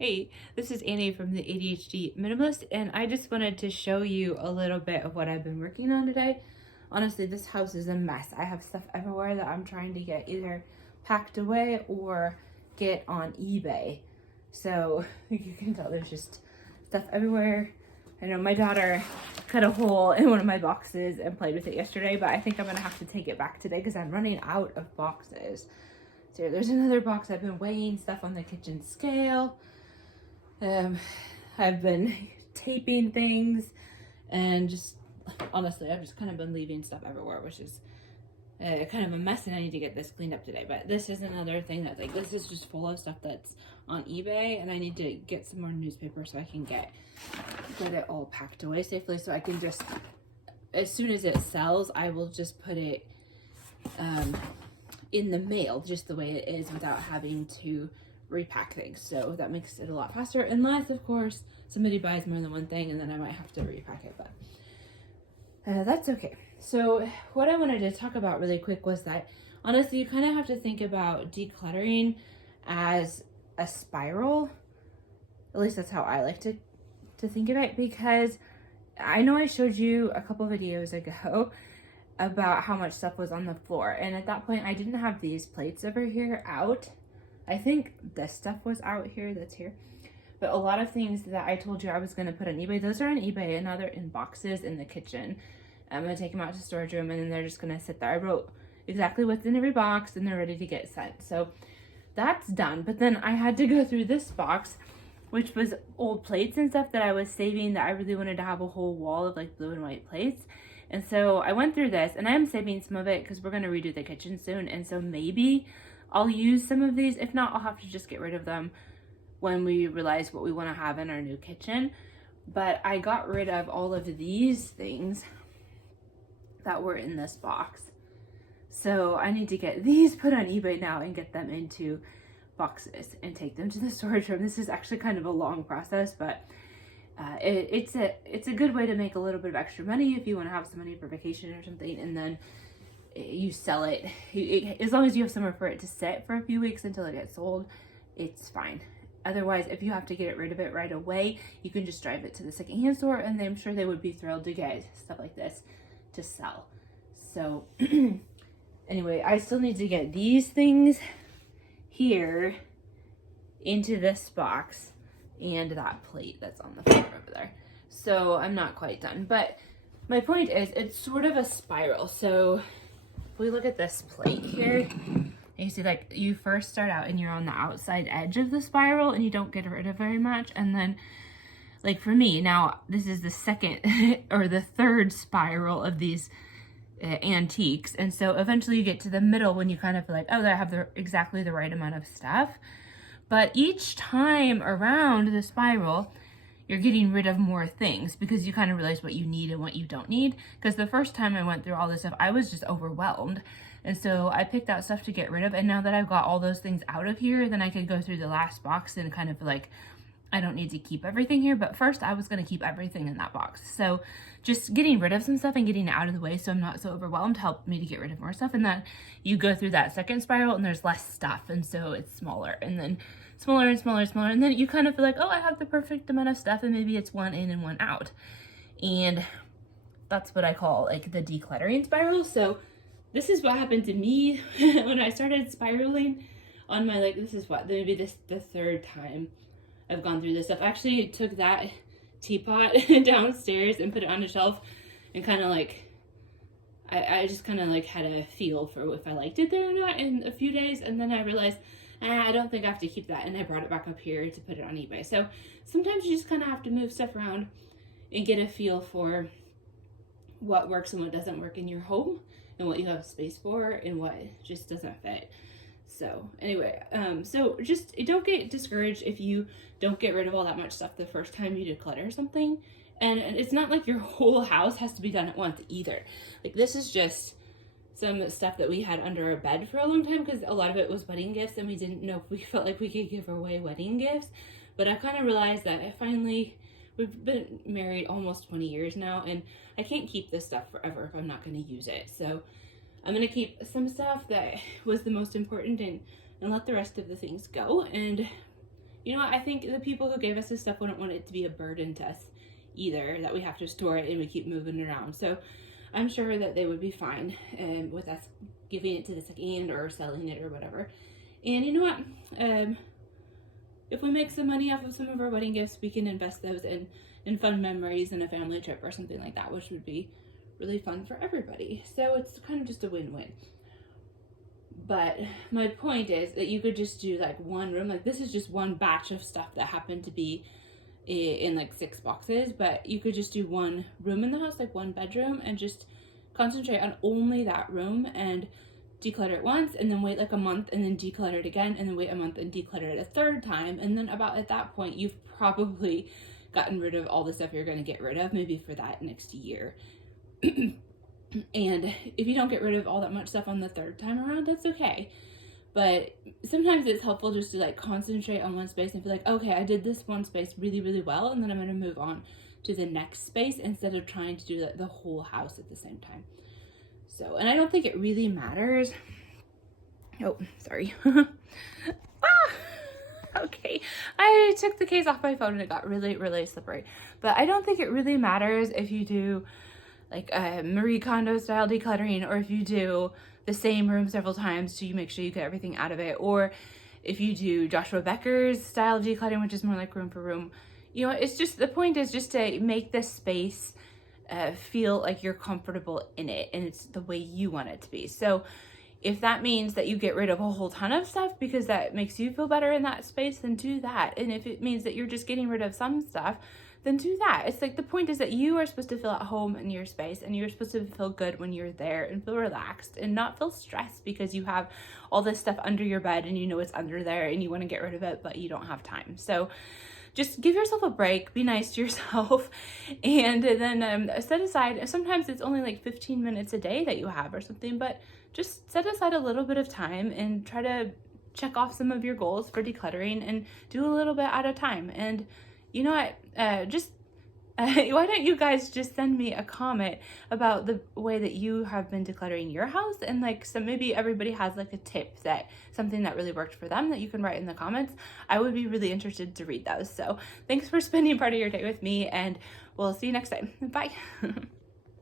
Hey, this is Annie from the ADHD Minimalist, and I just wanted to show you a little bit of what I've been working on today. Honestly, this house is a mess. I have stuff everywhere that I'm trying to get either packed away or get on eBay. So you can tell there's just stuff everywhere. I know my daughter cut a hole in one of my boxes and played with it yesterday, but I think I'm gonna have to take it back today because I'm running out of boxes. So there's another box. I've been weighing stuff on the kitchen scale. I've been taping things, and just honestly, I've just kind of been leaving stuff everywhere, which is kind of a mess, and I need to get this cleaned up today. But this is another thing that, like, this is just full of stuff that's on eBay, and I need to get some more newspaper so I can get it all packed away safely, so I can just, as soon as it sells, I will just put it in the mail just the way it is without having to repack things. So that makes it a lot faster, unless of course somebody buys more than one thing and then I might have to repack it, but that's okay. So what I wanted to talk about really quick was that honestly you kind of have to think about decluttering as a spiral. At least that's how I like to think of it, because I know I showed you a couple videos ago about how much stuff was on the floor, and at that point I didn't have these plates over here out. I think this stuff was out here, that's here, but a lot of things that I told you I was going to put on eBay, those are on eBay, and now they're in boxes in the kitchen. I'm going to take them out to storage room, and then they're just going to sit there. I wrote exactly what's in every box, and they're ready to get sent, so that's done. But then I had to go through this box, which was old plates and stuff that I was saving, that I really wanted to have a whole wall of like blue and white plates. And so I went through this, and I am saving some of it because we're going to redo the kitchen soon. And so maybe I'll use some of these. If not, I'll have to just get rid of them when we realize what we want to have in our new kitchen. But I got rid of all of these things that were in this box. So I need to get these put on eBay now and get them into boxes and take them to the storage room. This is actually kind of a long process, but it's a good way to make a little bit of extra money if you want to have some money for vacation or something, and then you sell it. As long as you have somewhere for it to sit for a few weeks until it gets sold, it's fine. Otherwise, if you have to get rid of it right away, you can just drive it to the secondhand store, and I'm sure they would be thrilled to get stuff like this to sell. So anyway, I still need to get these things here into this box and that plate that's on the floor over there. So I'm not quite done, but my point is it's sort of a spiral. So if we look at this plate here, and you see, like, you first start out and you're on the outside edge of the spiral and you don't get rid of very much, and then, like, for me now, this is the second or the third spiral of these antiques, and so eventually you get to the middle when you kind of feel like, oh, I have exactly the right amount of stuff. But each time around the spiral, you're getting rid of more things because you kind of realize what you need and what you don't need. Because the first time I went through all this stuff, I was just overwhelmed. And so I picked out stuff to get rid of. And now that I've got all those things out of here, then I could go through the last box and kind of like, I don't need to keep everything here. But first I was going to keep everything in that box. So just getting rid of some stuff and getting it out of the way so I'm not so overwhelmed helped me to get rid of more stuff. And then you go through that second spiral and there's less stuff. And so it's smaller. And then smaller and smaller and smaller, and then you kind of feel like, oh, I have the perfect amount of stuff, and maybe it's one in and one out. And that's what I call like the decluttering spiral. So this is what happened to me when I started spiraling on my, like, this is what, maybe the third time I've gone through this stuff. I actually took that teapot downstairs and put it on a shelf and kind of like, I just kind of like had a feel for if I liked it there or not in a few days, and then I realized, I don't think I have to keep that, and I brought it back up here to put it on eBay. So sometimes you just kind of have to move stuff around and get a feel for what works and what doesn't work in your home, and what you have space for and what just doesn't fit. So anyway, so just don't get discouraged if you don't get rid of all that much stuff the first time you declutter something. And it's not like your whole house has to be done at once either. Like, this is just some stuff that we had under our bed for a long time because a lot of it was wedding gifts, and we didn't know if we felt like we could give away wedding gifts. But I kind of realized that we've been married almost 20 years now, and I can't keep this stuff forever if I'm not going to use it. So I'm going to keep some stuff that was the most important and let the rest of the things go. And you know what, I think the people who gave us this stuff wouldn't want it to be a burden to us either, that we have to store it and we keep moving it around. So I'm sure that they would be fine with us giving it to the second or selling it or whatever. And you know what, if we make some money off of some of our wedding gifts, we can invest those in fun memories and a family trip or something like that, which would be really fun for everybody. So it's kind of just a win-win. But my point is that you could just do like one room. Like this is just one batch of stuff that happened to be in like 6 boxes, but you could just do one room in the house, like one bedroom, and just concentrate on only that room and declutter it once, and then wait like a month and then declutter it again, and then wait a month and declutter it a third time. And then about at that point, you've probably gotten rid of all the stuff you're going to get rid of, maybe for that next year. And if you don't get rid of all that much stuff on the third time around, that's okay. But sometimes it's helpful just to like concentrate on one space and feel like, okay, I did this one space really, really well, and then I'm going to move on to the next space instead of trying to do the whole house at the same time. So, and I don't think it really matters. Oh, sorry. Okay, I took the case off my phone and it got really, really slippery. But I don't think it really matters if you do like Marie Kondo style decluttering, or if you do the same room several times so you make sure you get everything out of it, or if you do Joshua Becker's style of decluttering, which is more like room for room. You know, it's just, the point is just to make this space feel like you're comfortable in it and it's the way you want it to be. So if that means that you get rid of a whole ton of stuff because that makes you feel better in that space, then do that. And if it means that you're just getting rid of some stuff, then do that. It's like, the point is that you are supposed to feel at home in your space, and you're supposed to feel good when you're there and feel relaxed and not feel stressed because you have all this stuff under your bed and you know it's under there and you want to get rid of it, but you don't have time. So just give yourself a break, be nice to yourself, and then set aside, sometimes it's only like 15 minutes a day that you have or something, but just set aside a little bit of time and try to check off some of your goals for decluttering and do a little bit at a time. And you know what, why don't you guys just send me a comment about the way that you have been decluttering your house, and like, so maybe everybody has like a tip, that something that really worked for them that you can write in the comments. I would be really interested to read those. So thanks for spending part of your day with me, and we'll see you next time. Bye.